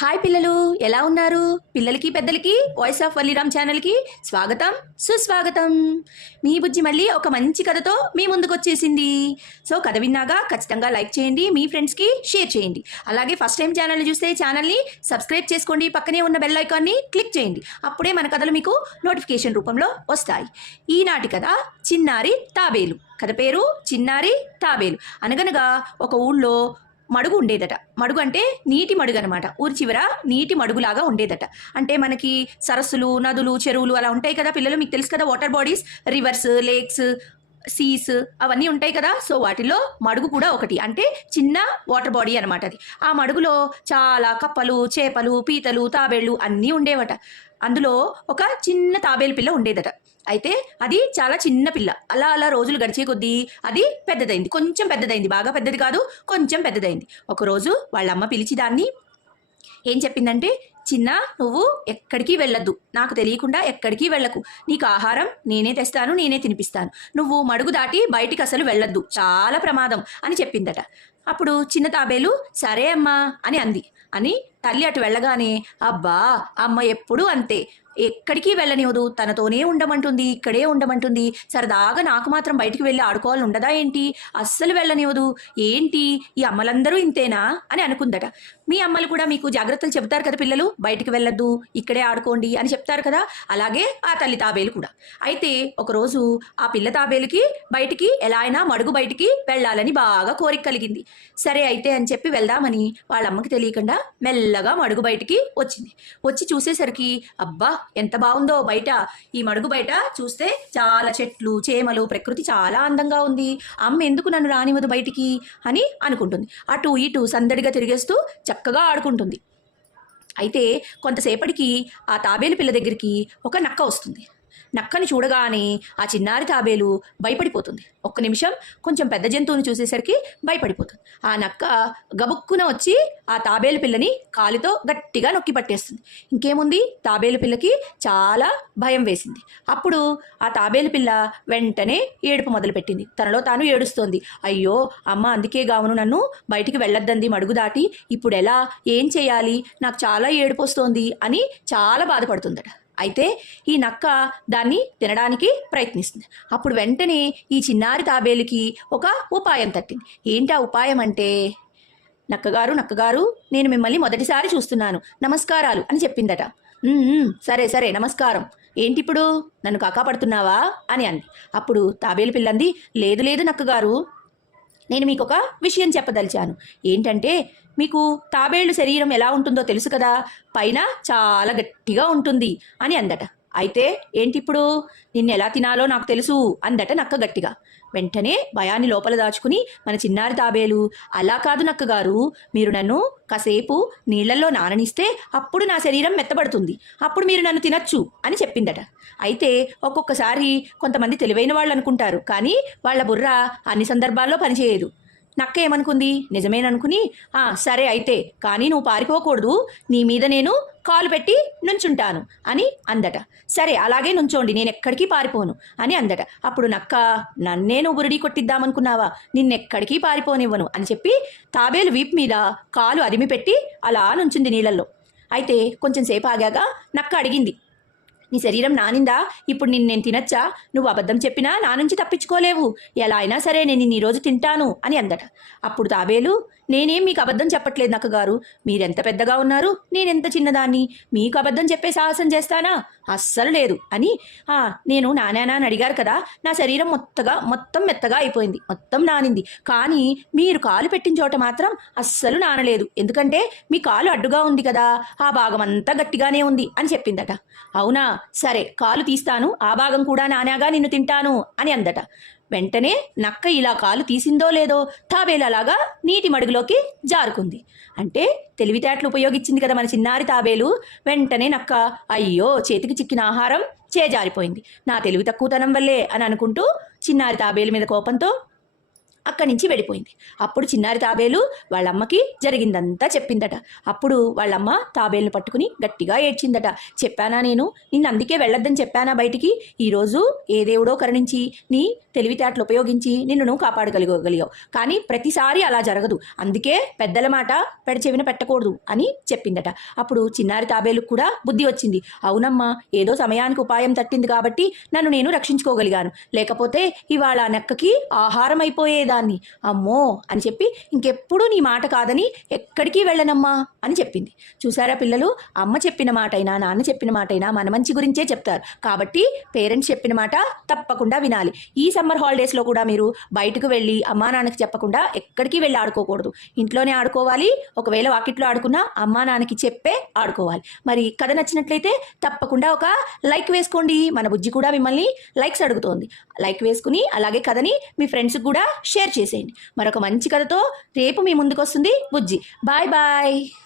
Hi పిల్లలు ఎలా ఉన్నారు? పిల్లలకి పెద్దలకి వాయిస్ ఆఫ్ వల్లీరామ్ ఛానల్కి స్వాగతం సుస్వాగతం. మీ బుజ్జి మళ్ళీ ఒక మంచి కథతో మీ ముందుకు వచ్చేసింది సో కథ విన్నాగా ఖచ్చితంగా లైక్ చేయండి మీ ఫ్రెండ్స్కి షేర్ చేయండి. అలాగే ఫస్ట్ టైం ఛానల్ చూస్తే ఛానల్ని సబ్స్క్రైబ్ చేసుకోండి పక్కనే ఉన్న బెల్ ఐకాన్ని క్లిక్ చేయండి. అప్పుడే మన కథలు మీకు నోటిఫికేషన్ రూపంలో వస్తాయి. ఈనాటి కథ చిన్నారి తాబేలు. కథ పేరు చిన్నారి తాబేలు. అనగనగా ఒక ఊళ్ళో మడుగు ఉండేదట. మడుగు అంటే నీటి మడుగు అనమాట ఊరి చివర నీటి మడుగులాగా ఉండేదట. అంటే మనకి సరస్సులు నదులు చెరువులు అలా ఉంటాయి కదా పిల్లలు. మీకు తెలుసు కదా water bodies rivers lakes seas అవన్నీ ఉంటాయి కదా సో వాటిలో మడుగు కూడా ఒకటి. అంటే చిన్న వాటర్ బాడీ అనమాట అది. ఆ మడుగులో చాలా కప్పలు చేపలు పీతలు తాబేళ్ళు అన్నీ ఉండేవట. అందులో ఒక చిన్న తాబేలు పిల్ల ఉండేదట. అయితే అది చాలా చిన్న పిల్ల. అలా అలా రోజులు గడిచే కొద్దీ అది పెద్దదైంది. కొంచెం పెద్దదైంది. బాగా పెద్దది కాదు కొంచెం పెద్దదైంది. ఒకరోజు వాళ్ళ అమ్మ పిలిచి దాన్ని ఏం చెప్పిందంటే చిన్న నువ్వు ఎక్కడికి వెళ్ళొద్దు. నాకు తెలియకుండా ఎక్కడికి వెళ్ళకు. నీకు ఆహారం నేనే తెస్తాను నేనే తినిపిస్తాను. నువ్వు మడుగు దాటి బయటికి అసలు వెళ్ళద్దు. చాలా ప్రమాదం అని చెప్పిందట. అప్పుడు చిన్న తాబేలు సరే అమ్మా అని అంది. అని తల్లి అటు వెళ్ళగానే అబ్బా అమ్మ ఎప్పుడూ అంతే. ఎక్కడికి వెళ్ళనివ్వదు. తనతోనే ఉండమంటుంది ఇక్కడే ఉండమంటుంది. సరదాగా నాకు మాత్రం బయటికి వెళ్ళి ఆడుకోవాలని ఉండదా ఏంటి? అస్సలు వెళ్ళనివ్వదు. ఏంటి? ఈ అమ్మలందరూ ఇంతేనా? అని అనుకుందట. మీ అమ్మలు కూడా మీకు జాగ్రత్తలు చెబుతారు కదా పిల్లలు? బయటికి వెళ్ళొద్దు ఇక్కడే ఆడుకోండి అని చెప్తారు కదా? అలాగే ఆ తల్లి తాబేలు కూడా. అయితే ఒకరోజు ఆ పిల్ల తాబేలుకి బయటికి ఎలా అయినా మడుగు బయటికి వెళ్ళాలని బాగా కోరిక కలిగింది. సరే అయితే అని చెప్పి వెళ్దామని వాళ్ళ అమ్మకి తెలియకుండా మెల్లగా మడుగు బయటికి వచ్చింది. వచ్చి చూసేసరికి అబ్బా! ఎంత బాగుందో బయట ఈ మడుగు బయట చూస్తే చాలా చెట్లు చేమలు ప్రకృతి చాలా అందంగా ఉంది. అమ్మ ఎందుకు నన్ను రానివ్వదు బయటికి అని అనుకుంటుంది. అటు ఇటు సందడిగా తిరిగేస్తూ చక్కగా ఆడుకుంటుంది. అయితే కొంతసేపటికి ఆ తాబేలు పిల్ల దగ్గరికి ఒక నక్క వస్తుంది. నక్కని చూడగానే ఆ చిన్నారి తాబేలు భయపడిపోతుంది. ఒక్క నిమిషం కొంచెం పెద్ద జంతువుని చూసేసరికి భయపడిపోతుంది. ఆ నక్క గబుక్కున వచ్చి ఆ తాబేలు పిల్లని కాలితో గట్టిగా నొక్కి పట్టేస్తుంది. ఇంకేముంది? తాబేలు పిల్లకి చాలా భయం వేసింది. అప్పుడు ఆ తాబేలు పిల్ల వెంటనే ఏడుపు మొదలుపెట్టింది. తనలో తాను ఏడుస్తోంది. అయ్యో అమ్మ అందుకే గావును నన్ను బయటికి వెళ్ళొద్దంది మడుగు దాటి. ఇప్పుడు ఎలా ఏం చేయాలి? నాకు చాలా ఏడుపు వస్తోంది అని చాలా బాధపడుతుందట. అయితే ఈ నక్క దాన్ని తినడానికి ప్రయత్నిస్తుంది. అప్పుడు వెంటనే ఈ చిన్నారి తాబేలుకి ఒక ఉపాయం తట్టింది. ఏంటి ఆ ఉపాయం అంటే నక్కగారు నక్కగారు నేను మిమ్మల్ని మొదటిసారి చూస్తున్నాను. నమస్కారాలు అని చెప్పిందట. సరే సరే నమస్కారం. ఏంటి ఇప్పుడు? నన్ను కాకాపడుతున్నావా అని అంది. అప్పుడు తాబేలు పిల్లంది లేదు లేదు నక్కగారు. నేను మీకు ఒక విషయం చెప్పదలిచాను. ఏంటంటే మీకు తాబేళ్ళు శరీరం ఎలా ఉంటుందో తెలుసు కదా? పైన చాలా గట్టిగా ఉంటుంది అని అందట. అయితే ఏంటి ఇప్పుడు నిన్ను ఎలా తినాలో నాకు తెలుసు అందట నక్క గట్టిగా. వెంటనే భయాన్ని లోపల దాచుకుని మన చిన్నారి తాబేలు అలా కాదు నక్క గారు మీరు నన్ను కాసేపు నీళ్ళలో నాననిస్తే అప్పుడు నా శరీరం మెత్తబడుతుంది. అప్పుడు మీరు నన్ను తినచ్చు అని చెప్పిందట. అయితే ఒక్కొక్కసారి కొంతమంది తెలివైన వాళ్ళు అనుకుంటారు కానీ వాళ్ళ బుర్ర అన్ని సందర్భాల్లో పనిచేయదు. నక్క ఏమనుకుంది నిజమేననుకుని "ఆ, సరే అయితే కానీ నువ్వు పారిపోకూడదు. నీ మీద నేను కాలు పెట్టి నుంచుంటాను అని అందట. సరే అలాగే నుంచోండి నేను ఎక్కడికి పారిపోను అని అందట. అప్పుడు నక్క నన్నే నువ్వు బురిడి కొట్టిద్దామనుకున్నావా? నిన్నెక్కడికి పారిపోనివ్వను అని చెప్పి తాబేలు వీప్ మీద కాలు అదిమి పెట్టి అలా నుంచింది నీళ్ళల్లో. అయితే కొంచెం సేపు ఆగాక నక్క అడిగింది. నీ శరీరం నానిందా? ఇప్పుడు నిన్ను నేను తినచ్చా? నువ్వు అబద్ధం చెప్పినా నా నుంచి తప్పించుకోలేవు. ఎలా అయినా సరే నేను నిన్ను ఈరోజు తింటాను అని అందట. అప్పుడు తాబేలు నేనేం మీకు అబద్ధం చెప్పట్లేదు నక్క గారు మీరెంత పెద్దగా ఉన్నారు? నేనెంత చిన్నదాన్ని? మీకు అబద్ధం చెప్పే సాహసం చేస్తానా? అస్సలు లేదు అని "ఆ, నేను నానానా అని అడిగారు కదా నా శరీరం మొత్తగా మొత్తం మెత్తగా అయిపోయింది. మొత్తం నానింది. కానీ మీరు కాలు పెట్టిన చోట మాత్రం అస్సలు నానలేదు. ఎందుకంటే మీ కాలు అడ్డుగా ఉంది కదా. ఆ భాగం అంతా గట్టిగానే ఉంది అని చెప్పిందట. అవునా? సరే కాలు తీస్తాను ఆ భాగం కూడా నానాగా నిన్ను తింటాను అని అందట. వెంటనే నక్క ఇలా కాలు తీసిందో లేదో తాబేలలాగా నీటి మడుగులోకి జారుకుంది. అంటే తెలివితేటలు ఉపయోగించింది కదా మన చిన్నారి తాబేలు. వెంటనే నక్క అయ్యో చేతికి చిక్కిన ఆహారం చేజారిపోయింది. నా తెలివి తక్కువతనం వల్లే అని అనుకుంటూ చిన్నారి తాబేలు మీద కోపంతో అక్కడి నుంచి వెళ్ళిపోయింది. అప్పుడు చిన్నారి తాబేలు వాళ్ళమ్మకి జరిగిందంతా చెప్పిందట. అప్పుడు వాళ్ళమ్మ తాబేలును పట్టుకుని గట్టిగా ఏడ్చిందట. చెప్పానా నేను? నిన్ను అందుకే వెళ్ళొద్దని చెప్పానా బయటికి? ఈరోజు ఏ దేవుడో కరుణించి నీ తెలివితేటలు ఉపయోగించి నిన్ను నువ్వు కాపాడగలిగలిగావు కానీ ప్రతిసారి అలా జరగదు. అందుకే పెద్దల మాట పెడచెవిన పెట్టకూడదు అని చెప్పిందట. అప్పుడు చిన్నారి తాబేలుకు కూడా బుద్ధి వచ్చింది. అవునమ్మా ఏదో సమయానికి ఉపాయం తట్టింది కాబట్టి నన్ను నేను రక్షించుకోగలిగాను. లేకపోతే ఇవాళ నెక్కకి ఆహారం అయిపోయేదా అయిపోయేదాన్ని అమ్మో అని చెప్పి ఇంకెప్పుడు నీ మాట కాదని ఎక్కడికి వెళ్ళనమ్మా అని చెప్పింది. చూసారా పిల్లలు? అమ్మ చెప్పిన మాటైనా నాన్న చెప్పిన మాటైనా మన మంచి గురించే చెప్తారు. కాబట్టి పేరెంట్స్ చెప్పిన మాట తప్పకుండా వినాలి. ఈ సమ్మర్ హాలిడేస్లో కూడా మీరు బయటకు వెళ్ళి అమ్మా నాన్నకి చెప్పకుండా ఎక్కడికి వెళ్ళి ఆడుకోకూడదు. ఇంట్లోనే ఆడుకోవాలి. ఒకవేళ వాకిట్లో ఆడుకున్నా అమ్మా నాన్నకి చెప్పే ఆడుకోవాలి. మరి కథ నచ్చినట్లయితే తప్పకుండా ఒక లైక్ వేసుకోండి. మన బుజ్జి కూడా మిమ్మల్ని లైక్స్ అడుగుతోంది. లైక్ వేసుకుని అలాగే కథని మీ ఫ్రెండ్స్కి కూడా షేర్ షేర్ చేసేయండి. మరొక మంచి కథతో రేపు మీ ముందుకు వస్తుంది బుజ్జి. Bye bye.